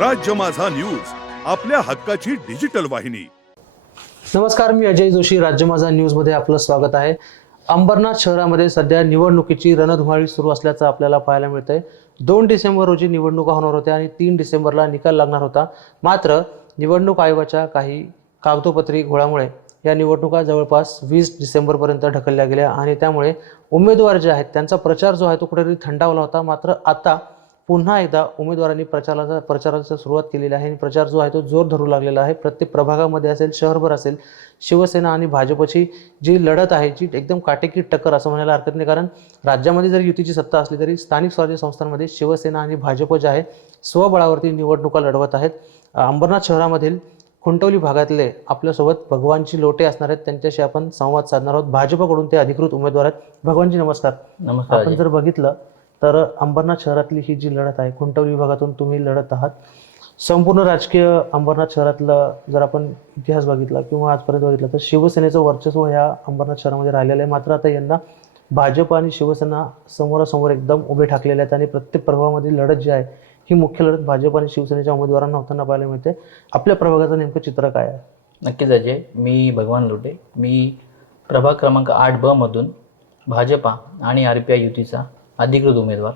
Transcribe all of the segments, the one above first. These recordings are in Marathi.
राज्य माझा न्यूज आपल्या हक्काची डिजिटल वाहिनी. नमस्कार मी अजय जोशी राज्य माझा न्यूजमध्ये आपलं स्वागत आहे. अंबरनाथ शहरामध्ये सध्या निवडणुकीची रणधुमाळी सुरू असल्याचं आपल्याला पाहायला मिळतंय. दोन डिसेंबर रोजी निवडणुका होणार होत्या आणि तीन डिसेंबरला निकाल लागणार होता. मात्र निवडणूक आयोगाच्या काही कागदोपत्री घोळामुळे या निवडणुका जवळपास वीस डिसेंबरपर्यंत ढकलल्या गेल्या आणि त्यामुळे उमेदवार जे आहेत त्यांचा प्रचार जो आहे तो कुठेतरी थंडावला होता. मात्र आता पुन्हा एकदा उमेदवारांनी प्रचाराचा प्रचाराची सुरुवात केलेली आहे आणि प्रचार जो आहे तो जोर धरू लागलेला आहे. प्रत्येक प्रभागामध्ये असेल शहरभर असेल शिवसेना आणि भाजपची जी लढत आहे जी एकदम काटेकी टक्कर असं म्हणायला हरकत नाही. कारण राज्यामध्ये जरी युतीची सत्ता असली तरी स्थानिक स्वराज्य संस्थांमध्ये शिवसेना आणि भाजप जे आहे स्वबळावरती निवडणुका लढवत आहेत. अंबरनाथ शहरामधील खुंटवली भागातले आपल्यासोबत भगवानची लोटे असणार आहेत. त्यांच्याशी आपण संवाद साधणार आहोत. भाजपकडून ते अधिकृत उमेदवार आहेत. भगवानजी नमस्कार. नमस्कार आपण. जर बघितलं तर अंबरनाथ शहरातली ही जी लढत आहे खुंटवली विभागातून तुम्ही लढत आहात. संपूर्ण राजकीय अंबरनाथ शहरातलं जर आपण इतिहास बघितला किंवा आजपर्यंत बघितलं तर शिवसेनेचं वर्चस्व ह्या अंबरनाथ शहरामध्ये राहिलेलं आहे. मात्र आता यंदा भाजप आणि शिवसेना समोरासमोर एकदम उभे ठाकलेले आहेत आणि प्रत्येक प्रभावामध्ये लढत जी आहे ही मुख्य लढत भाजप आणि शिवसेनेच्या उमेदवारांना होताना पाहायला मिळते. आपल्या प्रभागाचं नेमकं चित्र काय आहे? नक्कीच अजय मी भगवान लोटे. मी प्रभाग क्रमांक आठ ब मधून भाजपा आणि आर पी आय युतीचा अधिकृत उमेदवार.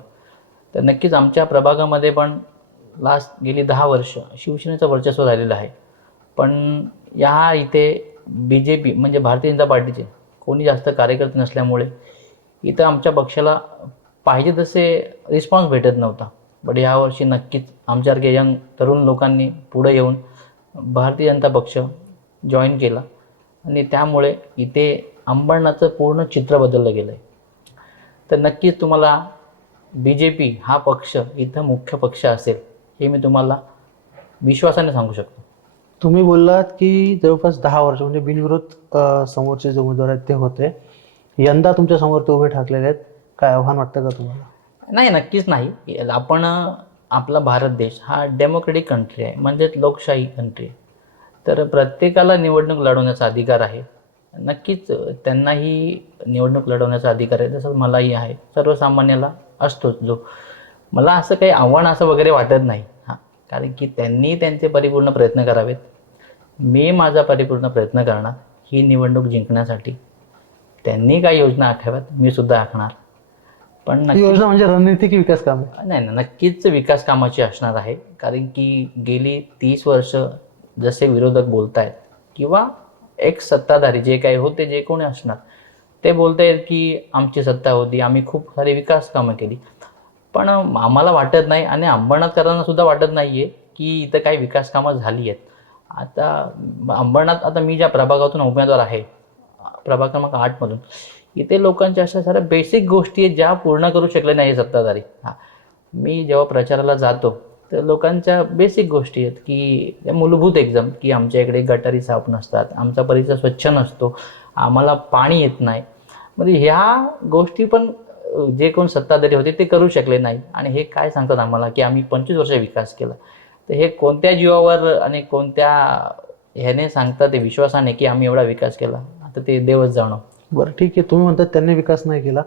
तर नक्कीच आमच्या प्रभागामध्ये पण लास्ट गेली दहा वर्ष शिवसेनेचं वर्चस्व झालेलं आहे. पण या इथे बी जे पी म्हणजे भारतीय जनता पार्टीचे कोणी जास्त कार्यकर्ते नसल्यामुळे इथं आमच्या पक्षाला पाहिजे तसे रिस्पॉन्स भेटत नव्हता. बट यावर्षी नक्कीच आमच्यासारखे यंग तरुण लोकांनी पुढे येऊन भारतीय जनता पक्ष जॉईन केला. आणि त्यामुळे इथे अंबरनाथचं पूर्ण चित्र बदललं गेलं आहे तर नक्कीच तुम्हाला बी जे पी हा पक्ष इथं मुख्य पक्ष असेल हे मी तुम्हाला विश्वासाने सांगू शकतो. तुम्ही बोललात की जवळपास दहा वर्ष म्हणजे बिनविरोध समोरचे जे उमेदवार आहेत ते होते. यंदा तुमच्यासमोर ते उभे ठाकलेले आहेत. काय आव्हान वाटतं का तुम्हाला? नाही नक्कीच नाही. आपण आपला भारत देश हा डेमोक्रेटिक कंट्री आहे म्हणजेच लोकशाही कंट्री आहे. तर प्रत्येकाला निवडणूक लढवण्याचा अधिकार आहे. नक्कीच त्यांनाही निवडणूक लढवण्याचा अधिकार आहे तसंच मलाही आहे. सर्वसामान्याला असतोच जो. मला असं काही आव्हान असं वगैरे वाटत नाही. हां. कारण की त्यांनी त्यांचे परिपूर्ण प्रयत्न करावेत. मी माझा परिपूर्ण प्रयत्न करणार ही निवडणूक जिंकण्यासाठी. त्यांनी काही योजना आखाव्यात मी सुद्धा आखणार. पण योजना म्हणजे रणनीतिक विकास काम. नाही नक्कीच विकास कामाची असणार आहे. कारण की गेली तीस वर्ष जसे विरोधक बोलत आहेत किंवा एक सत्ताधारी जे काही होते जे कोणी असणार ते बोलतायत की आमची सत्ता होती आम्ही खूप सारी विकास कामं केली. पण आम्हाला वाटत नाही आणि अंबरनाथकरांना सुद्धा वाटत नाही आहे की इथं काही विकास कामं झाली आहेत आता अंबरनाथ आता मी ज्या प्रभागातून उमेदवार आहे प्रभाग क्रमांक आठमधून इथे लोकांच्या अशा साऱ्या बेसिक गोष्टी आहेत ज्या पूर्ण करू शकले नाही सत्ताधारी. हा. मी जेव्हा प्रचाराला जातो तर लोकांच्या बेसिक गोष्टी आहेत की त्या मूलभूत एक्झाम की आमच्या इकडे गटारी साफ नसतात आमचा परिसर स्वच्छ नसतो आम्हाला पाणी येत नाही. म्हणजे ह्या गोष्टी पण जे कोण सत्ताधारी होते ते करू शकले नाही आणि हे काय सांगतात आम्हाला की आम्ही पंचवीस वर्ष विकास केला. तर हे कोणत्या जीवावर आणि कोणत्या ह्याने सांगतात ते विश्वासाने की आम्ही एवढा विकास केला. आता ते देवच जाणं. बरं ठीक आहे. तुम्ही म्हणतात त्यांनी विकास नाही केला.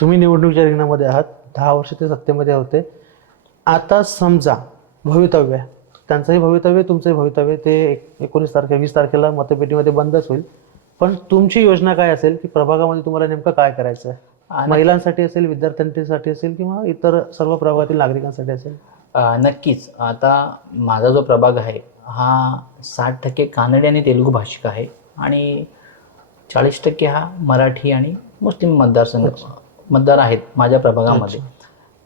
तुम्ही निवडणूकच्या रिंगणामध्ये आहात. दहा वर्ष ते सत्तेमध्ये होते. आता समजा भवितव्य त्यांचंही भवितव्य तुमचंही भवितव्य ते एक- एकोणीस तारखे वीस तारखेला मतपेटीमध्ये बंदच होईल. पण तुमची योजना काय असेल? की प्रभागामध्ये तुम्हाला नेमकं काय करायचं आहे महिलांसाठी असेल विद्यार्थ्यांसाठी असेल किंवा इतर सर्व प्रभागातील नागरिकांसाठी असेल? नक्कीच. आता माझा जो प्रभाग आहे हा साठ टक्के कानडी आणि तेलुगू भाषिक आहे आणि चाळीस टक्के हा मराठी आणि मुस्लिम मतदारसंघ मतदार आहेत माझ्या प्रभागामध्ये.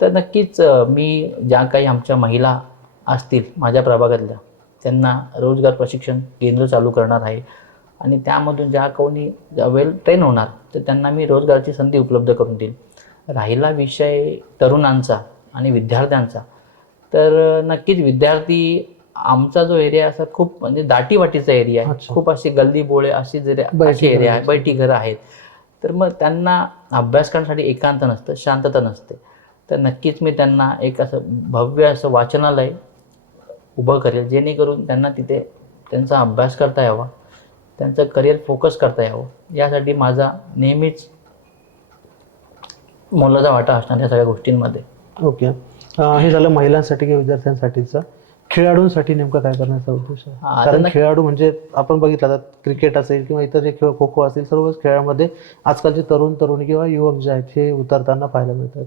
तर नक्कीच मी ज्या काही आमच्या महिला असतील माझ्या प्रभागातल्या त्यांना रोजगार प्रशिक्षण केंद्र चालू करणार आहे. आणि त्यामधून ज्या कोणी वेल ट्रेन होणार तर त्यांना मी रोजगाराची संधी उपलब्ध करून देईन. राहिला विषय तरुणांचा आणि विद्यार्थ्यांचा तर नक्कीच विद्यार्थी आमचा जो एरिया असा खूप म्हणजे दाटीवाटीचा एरिया आहे. खूप अशी गल्ली बोळे अशी जरी अशी एरिया आहे बैठी घरं आहेत. तर मग त्यांना अभ्यास करण्यासाठी एकांत नसतं शांतता नसते. तर नक्कीच मी त्यांना एक असं भव्य असं वाचनालय उभं करेल जेणेकरून त्यांना तिथे त्यांचा अभ्यास करता यावा त्यांचं करिअर फोकस करता यावं. यासाठी माझा नेहमीच मोलाचा वाटा असणार या सगळ्या गोष्टींमध्ये. ओके. हे झालं महिलांसाठी किंवा विद्यार्थ्यांसाठीचं. खेळाडूंसाठी नेमकं काय करण्याचा उद्देश आहे? कारण खेळाडू म्हणजे आपण बघितलं आता क्रिकेट असेल किंवा इतर जे खेळ खो खो असेल सर्वच खेळामध्ये आजकालचे तरुण तरुणी किंवा युवक जे आहेत हे उतरताना पाहायला मिळतात.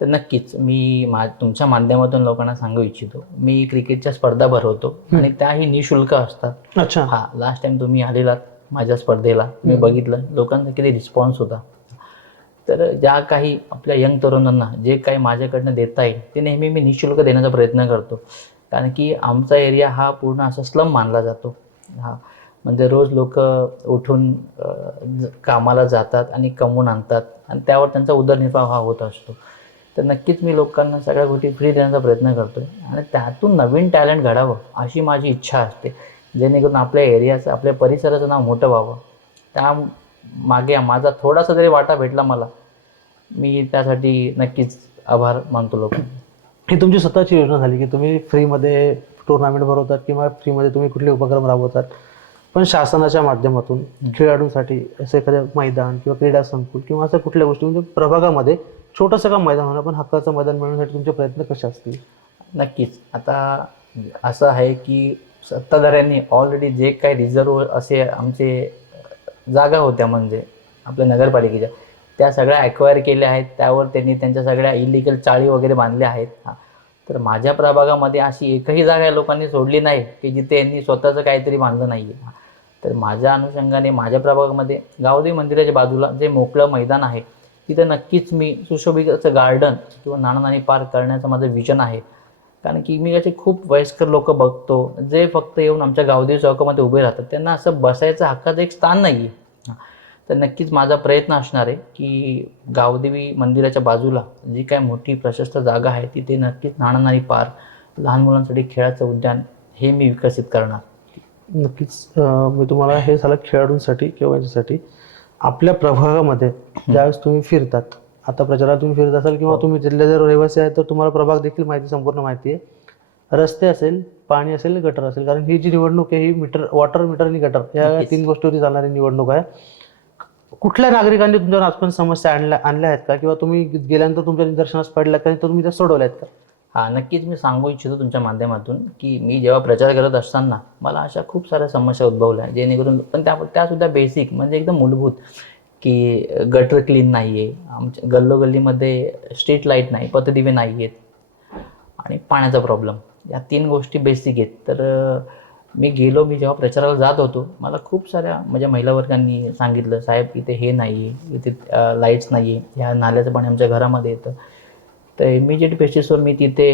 तर नक्कीच मी मा तुमच्या माध्यमातून लोकांना सांगू इच्छितो. मी क्रिकेटच्या स्पर्धा भरवतो आणि त्याही निशुल्क असतात. अच्छा. हा लास्ट टाइम तुम्ही आलेलात माझ्या स्पर्धेला मी बघितलं लोकांचा किती रिस्पॉन्स होता. तर ज्या काही आपल्या यंग तरुणांना जे काही माझ्याकडनं देता येईल ते नेहमी मी निशुल्क देण्याचा प्रयत्न करतो. कारण की आमचा एरिया हा पूर्ण असा स्लम मानला जातो. हा म्हणजे रोज लोक उठून कामाला जातात आणि कमवून आणतात. आणि त्यावर त्यांचा उदरनिर्वाह हा होत असतो. तर नक्कीच मी लोकांना सगळ्या गोष्टी फ्री देण्याचा प्रयत्न करतो आहे आणि त्यातून नवीन टॅलेंट घडावं अशी माझी इच्छा असते. जेणेकरून आपल्या एरियाचं आपल्या परिसराचं नाव मोठं व्हावं. त्या मागे माझा थोडासा जरी वाटा भेटला मला मी त्यासाठी नक्कीच आभार मानतो लोक ही तुमची स्वतःची योजना झाली की तुम्ही फ्रीमध्ये टुर्नामेंट भरवतात किंवा फ्रीमध्ये तुम्ही कुठले उपक्रम राबवतात. पण शासनाच्या माध्यमातून खेळाडूंसाठी असं एखादं मैदान किंवा क्रीडा संकुल किंवा असं कुठल्या गोष्टी म्हणजे प्रभागामध्ये छोटंसं का मैदान होणार पण हक्काचं मैदान मिळवण्यासाठी तुमचे प्रयत्न कसे असतील? नक्कीच. आता असं आहे की सत्ताधाऱ्यांनी ऑलरेडी जे काही रिझर्व असे आमचे जागा होत्या म्हणजे आपल्या नगरपालिकेच्या त्या सगळ्या ॲक्वायर केल्या आहेत. त्यावर त्यांनी त्यांच्या सगळ्या इलिगल चाळी वगैरे बांधल्या आहेत. हां. तर माझ्या प्रभागामध्ये अशी एकही जागा या लोकांनी सोडली नाही की जिथे यांनी स्वतःचं काहीतरी बांधलं नाही आहे तर माझ्या अनुषंगाने माझ्या प्रभागामध्ये गावदेवी मंदिराच्या बाजूला जे मोकळं मैदान आहे तिथं नक्कीच मी सुशोभित गार्डन किंवा नाना पार्क करण्याचं माझं विजन आहे. कारण की मी असे खूप वयस्कर लोक बघतो जे फक्त येऊन आमच्या गावदेवी चौकामध्ये उभे राहतात त्यांना असं बसायचं हक्काचं एक स्थान नाही आहे तर नक्कीच माझा प्रयत्न असणार आहे की गावदेवी मंदिराच्या बाजूला जी काय मोठी प्रशस्त जागा आहे तिथे नक्कीच नाणानाणी पार्क लहान मुलांसाठी खेळाचं उद्यान हे मी विकसित करणार. नक्कीच मी तुम्हाला हे झालं खेळाडूंसाठी किंवा याच्यासाठी. आपल्या प्रभागामध्ये ज्यावेळेस तुम्ही फिरतात आता प्रचारात तुम्ही फिरत असाल किंवा तुम्ही तिथले जर रहिवासी आहे तर तुम्हाला प्रभाग देखील माहिती संपूर्ण माहिती आहे. रस्ते असेल पाणी असेल गटर असेल कारण ही जी निवडणूक आहे ही मीटर वॉटर मीटर आणि गटर या. तीन गोष्टीवरती चालणारी निवडणूक आहे. कुठल्या नागरिकांनी तुमच्यावर आजपर्यंत समस्या आणल्या आणल्या आहेत का? किंवा तुम्ही गेल्यानंतर तुमच्या निदर्शनास पडल्या का? तर तुम्ही त्या सोडवल्या आहेत का? हा नक्कीच मी सांगू इच्छितो तुमच्या माध्यमातून की मी जेव्हा प्रचार करत असताना मला अशा खूप साऱ्या समस्या उद्भवल्या जेणेकरून पण त्या त्यासुद्धा बेसिक म्हणजे एकदम मूलभूत की गटर क्लीन नाही आहे आमच्या गल्लोगल्लीमध्ये स्ट्रीट लाइट नाही पतदिवे नाही आहेत आणि पाण्याचा प्रॉब्लेम या तीन गोष्टी बेसिक आहेत. तर मी गेलो मी जेव्हा प्रचाराला जात होतो मला खूप साऱ्या माझ्या महिला वर्गांनी सांगितलं साहेब इथे हे नाही आहे इथे लाईट्स नाही आहे ह्या नाल्याचं पाणी आमच्या घरामध्ये येतं. तर इमिजिएट बेसिसवर मी तिथे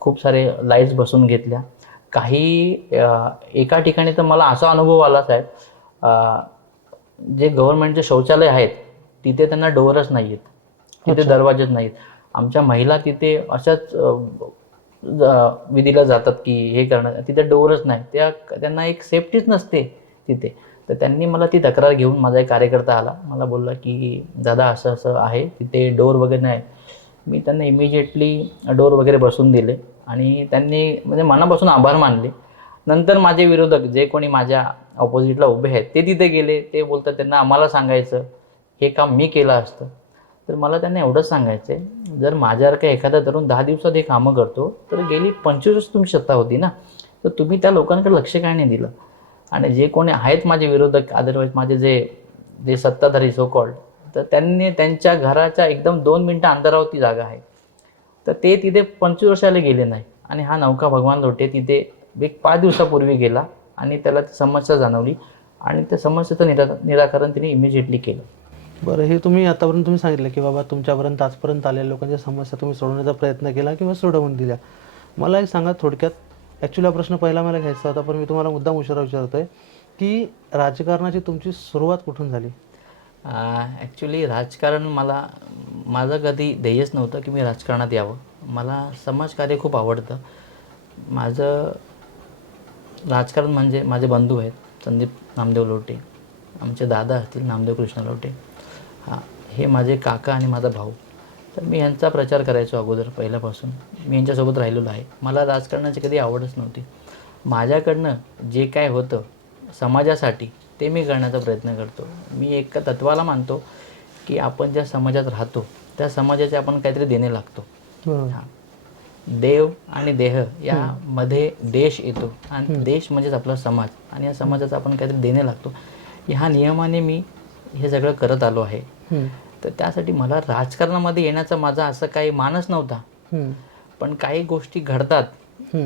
खूप सारे लाईट्स बसून घेतल्या. काही एका ठिकाणी तर मला असा अनुभव आला साहेब जे गव्हर्नमेंटचे शौचालय आहेत तिथे त्यांना डोअरच नाही आहेत तिथे दरवाजेच नाहीत आमच्या महिला तिथे अशाच विधीला जातात की हे करणं. तिथे डोअरच नाही. त्या त्यांना एक सेफ्टीच नसते तिथे. तर त्यांनी मला ती तक्रार घेऊन माझा एक कार्यकर्ता आला. मला बोलला की दादा असं असं आहे. तिथे डोअर वगैरे नाही. मी त्यांना इमिजिएटली डोअर वगैरे बसून दिले. आणि त्यांनी म्हणजे मनापासून आभार मानले. नंतर माझे विरोधक जे कोणी माझ्या ऑपोजिटला उभे आहेत ते तिथे गेले. ते बोलतात त्यांना आम्हाला सांगायचं. हे काम मी केलं असतं. तर मला त्यांना एवढंच सांगायचं आहे जर माझ्यासारखा एखादा तरुण दहा दिवसात हे कामं करतो तर गेली पंचवीस तुमची सत्ता होती ना? तर तुम्ही त्या लोकांकडे लक्ष काय नाही दिलं? आणि जे कोणी आहेत माझे विरोधक अदरवाईज माझे जे जे सत्ताधारी सो कॉल्ड तर त्यांनी त्यांच्या घराच्या एकदम दोन मिनटं अंतरावर ती जागा आहे. तर ते तिथे पंचवीस वर्षाला गेले नाही. आणि हा नौका भगवान लोटे तिथे एक पाच दिवसापूर्वी गेला आणि त्याला ती समस्या जाणवली आणि त्या समस्येचं निरा निराकरण तिने इमिजिएटली केलं. बरं हे तुम्ही आतापर्यंत तुम्ही सांगितलं की बाबा तुमच्यापर्यंत आजपर्यंत आलेल्या लोकांच्या समस्या तुम्ही सोडवण्याचा प्रयत्न केला किंवा सोडवून दिल्या. मला एक सांगा थोडक्यात ॲक्च्युली हा प्रश्न पहिला मला घ्यायचा होता पण मी तुम्हाला मुद्दाम उशिरा आहे की राजकारणाची तुमची सुरुवात कुठून झाली? ॲक्च्युली राजकारण मला माझं कधी ध्येयच नव्हतं की मी राजकारणात यावं. मला समाजकार्य खूप आवडतं. माझं राजकारण म्हणजे माझे बंधू आहेत संदीप नामदेव लोटे आमचे दादा असतील नामदेव कृष्ण लोटे. हां हे माझे काका आणि माझा भाऊ. तर मी यांचा प्रचार करायचो अगोदर पहिल्यापासून. मी यांच्यासोबत राहिलेलो आहे. मला राजकारणाची कधी आवडच नव्हती. माझ्याकडनं जे काय होतं समाजासाठी ते मी करण्याचा प्रयत्न करतो. मी एका तत्वाला मानतो की आपण ज्या समाजात राहतो त्या समाजाचे आपण काहीतरी देणे लागतो. हां. देव आणि देह या मध्ये देश येतो आणि देश म्हणजेच आपला समाज आणि या समाजाचा आपण काहीतरी देणे लागतो. ह्या नियमाने मी हे सगळं करत आलो आहे. तर त्यासाठी मला राजकारणामध्ये येण्याचा माझा असं काही मानस नव्हता. पण काही गोष्टी घडतात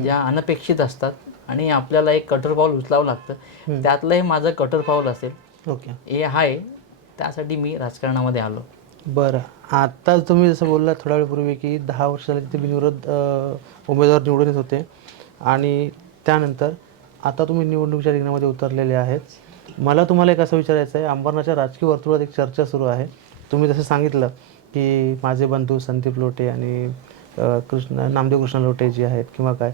ज्या अनपेक्षित असतात. आणि आपल्याला एक कठोर पाऊल उचलावं लागतं. त्यातलं हे माझं कठोर पाऊल असेल. ओके. हे आहे त्यासाठी मी राजकारणामध्ये आलो. बरं. आता तुम्ही जसं बोलला थोड्या वेळपूर्वी की दहा वर्ष झाली तिथे बिनविरोध उमेदवार निवडून येत होते. आणि त्यानंतर आता तुम्ही निवडणुकीच्या रिंगणामध्ये उतरलेले आहेत. मला तुम्हाला एक असं विचारायचं आहे. अंबरनाथच्या राजकीय वर्तुळात एक चर्चा सुरू आहे. तुम्ही जसं सांगितलं की माझे बंधू संदीप लोटे आणि कृष्ण नामदेव कृष्ण लोटे जे आहेत किंवा काय.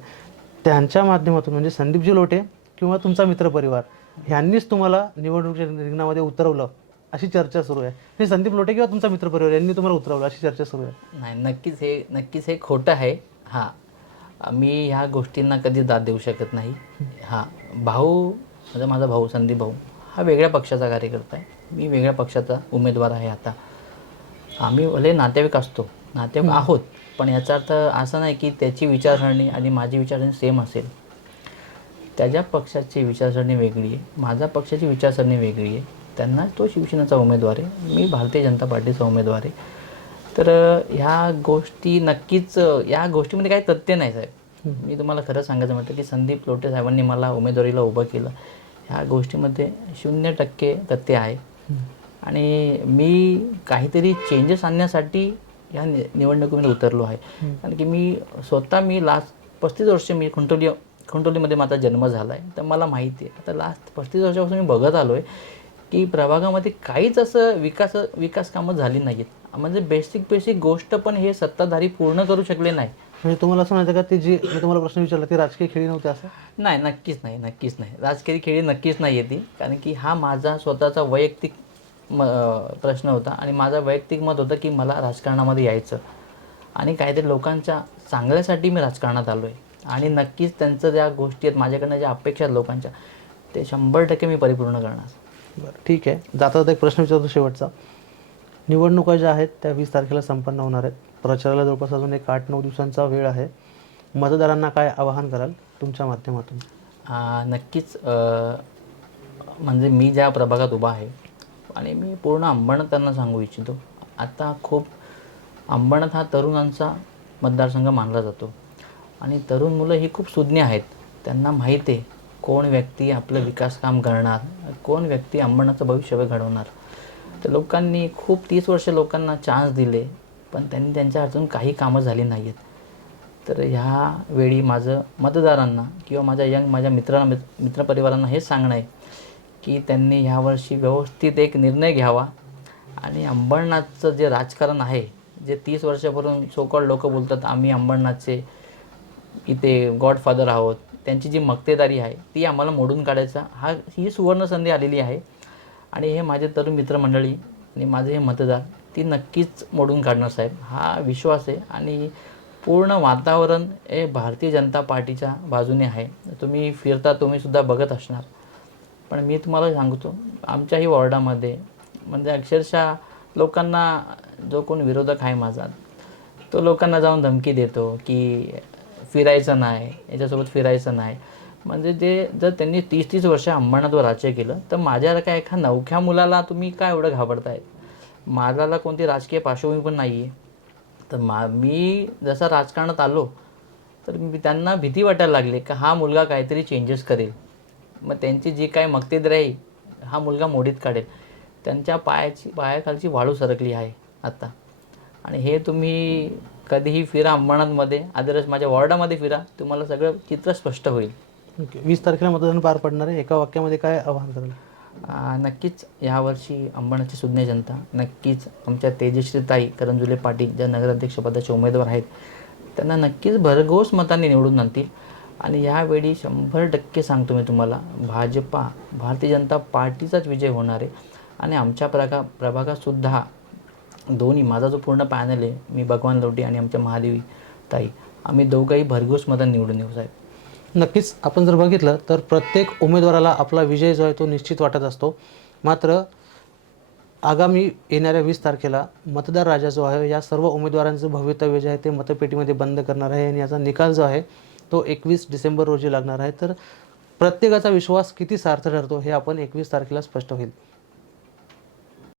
त्यांच्या माध्यमातून म्हणजे संदीपजी लोटे किंवा तुमचा मित्रपरिवार ह्यांनीच तुम्हाला निवडणुकीच्या रिंगणामध्ये उतरवलं अशी चर्चा सुरू आहे. हे संदीप लोटे किंवा तुमचा मित्रपरिवार यांनी तुम्हाला उतरवलं अशी चर्चा सुरू आहे. नाही नक्कीच हे नक्कीच हे खोटं आहे. हां मी ह्या गोष्टींना कधी दाद देऊ शकत नाही. हां भाऊ म्हणजे माझा भाऊ संदीप भाऊ हा वेगळ्या पक्षाचा कार्यकर्ता आहे. मी वेगळ्या पक्षाचा उमेदवार आहे आता. आम्ही भले नातेवाईक असतो नातेवाईक आहोत पण याचा अर्थ असा नाही की त्याची विचारसरणी आणि माझी विचारसरणी सेम असेल. त्याच्या पक्षाची विचारसरणी वेगळी आहे माझ्या पक्षाची विचारसरणी वेगळी आहे त्यांना तो शिवसेनेचा उमेदवार आहे मी भारतीय जनता पार्टीचा उमेदवार आहे. तर ह्या गोष्टी नक्कीच या गोष्टीमध्ये काही तथ्य नाही साहेब. मी तुम्हाला खरं सांगायचं म्हटलं की संदीप लोटे साहेबांनी मला उमेदवारीला उभं केलं. ह्या गोष्टीमध्ये शून्य टक्के तथ्य आहे. आणि मी काहीतरी चेंजेस आणण्यासाठी या नि निवडणुकीमध्ये उतरलो आहे. कारण की मी स्वतः मी लास्ट पस्तीस वर्ष मी खुंटोली खुंटोलीमध्ये माझा जन्म झाला आहे तर मला माहिती आहे. आता लास्ट पस्तीस वर्षापासून मी बघत आलो आहे की प्रभागामध्ये काहीच असं विकास विकास कामं झाली नाहीत. म्हणजे बेसिक बेसिक गोष्ट पण हे सत्ताधारी पूर्ण करू शकले नाही. म्हणजे तुम्हाला असं म्हणायचं का ते जे मी तुम्हाला प्रश्न विचारला ते राजकीय खेळी नव्हते असं? नाही नक्कीच नाही नक्कीच नाही. राजकीय खेळी नक्कीच नाही येते कारण की हा माझा स्वतःचा वैयक्तिक म प्रश्न होता. आणि माझा वैयक्तिक मत होतं की मला राजकारणामध्ये यायचं. आणि काहीतरी लोकांच्या चांगल्यासाठी मी राजकारणात आलो आहे आणि नक्कीच त्यांचं ज्या गोष्टी आहेत माझ्याकडनं ज्या अपेक्षा आहेत लोकांच्या ते शंभर टक्के मी परिपूर्ण करणार. बरं ठीक आहे. जाता जाता एक प्रश्न विचारतो शेवटचा. निवडणुका ज्या आहेत त्या वीस तारखेला संपन्न होणार आहेत. प्रचाराला जवळपास अजून एक आठ नऊ दिवसांचा वेळ आहे. मतदारांना काय आवाहन कराल तुमच्या माध्यमातून? नक्कीच म्हणजे मी ज्या प्रभागात उभा आहे आणि मी पूर्ण अंबणतांना त्यांना सांगू इच्छितो. आता खूप अंबणत हा तरुणांचा मतदारसंघ मानला जातो. आणि तरुण मुलं ही खूप सुज्ञ आहेत. त्यांना माहीत आहे कोण व्यक्ती आपलं विकास काम करणार कोण व्यक्ती अंबणाचं भविष्य घडवणार. तर लोकांनी खूप तीस वर्ष लोकांना चान्स दिले पण त्यांनी त्यांच्या अजून काही कामं झाली नाही आहेत तर ह्या वेळी माझं मतदारांना किंवा माझ्या यंग माझ्या मित्रांना मित्र मित्रपरिवारांना हेच सांगणं आहे की त्यांनी ह्यावर्षी व्यवस्थित एक निर्णय घ्यावा. आणि अंबरनाथचं जे राजकारण आहे जे तीस वर्षापासून सोकॉल लोक बोलतात आम्ही अंबरनाथचे इथे गॉडफादर आहोत. त्यांची जी मक्तेदारी आहे ती आम्हाला मोडून काढायचा हा ही सुवर्ण संधी आलेली आहे. आणि हे माझे तरुण मित्रमंडळी आणि माझे हे मतदार ती नक्कीच मोडून काढणार साहेब. हा विश्वास आहे आणि पूर्ण वातावरण हे भारतीय जनता पार्टीच्या बाजूने आहे. तुम्ही फिरता तुम्ही सुद्धा बघत असणार. पण मी तुम्हाला सांगतो आमच्याही वॉर्डामध्ये म्हणजे अक्षरशः लोकांना जो कोण विरोधक आहे माझा तो लोकांना जाऊन धमकी देतो की फिरायचं नाही याच्यासोबत फिरायचं नाही. म्हणजे जे जर त्यांनी तीस तीस वर्ष अंबरनाथवर राज्य केलं तर माझ्या काय एका नवख्या मुलाला तुम्ही काय एवढं घाबरताय माझ्याला कोणती राजकीय पार्श्वभूमी पण नाही आहे तर मा मी जसा राजकारणात आलो तर मी त्यांना भीती वाटायला लागली का हा मुलगा काहीतरी चेंजेस करेल. मग त्यांची जी काय मक्तेदारी आहे हा मुलगा मोडीत काढेल. त्यांच्या पायाची पायाखालची वाळू सरकली आहे आता. आणि हे तुम्ही कधीही फिरा अंबरनाथमध्ये अदरच माझ्या वॉर्डामध्ये फिरा तुम्हाला सगळं चित्र स्पष्ट होईल. ओके वीस तारखेला मतदान पार पडणार आहे. एका वाक्यामध्ये काय आवाहन कराल? आ, नक्कीच यावर्षी अंबरनाथची सुज्ञ जनता नक्कीच आमच्या तेजश्री ताई करंजुले पाटील ज्या नगराध्यक्षपदाचे उमेदवार आहेत त्यांना नक्कीच भरघोस मतांनी निवडून आणतील. आणि यावेळी शंभर टक्के सांगतो मी तुम्हाला भाजपा भारतीय जनता पार्टीचाच विजय होणार आहे. आणि आमच्या प्रगा प्रभागातसुद्धा दोन्ही माझा जो पूर्ण पॅनल आहे मी भगवान लोटी आणि आमच्या महादेवी ताई आम्ही दोघंही भरघोस मतांनी निवडून येऊ साहेब. नक्कीच आपण जर बघितलं तर प्रत्येक उमेदवाराला आपला विजय जो आहे तो निश्चित वाटत असतो. मात्र आगामी येणाऱ्या वीस तारखेला मतदार राजा जो आहे या सर्व उमेदवारांचं भवितव्य जे आहे ते मतपेटीमध्ये बंद करणार आहे आणि याचा निकाल जो आहे तो एकवीस डिसेंबर रोजी लागणार आहे. तर प्रत्येकाचा विश्वास किती सार्थ ठरतो हे आपण एकवीस तारखेला स्पष्ट होईल.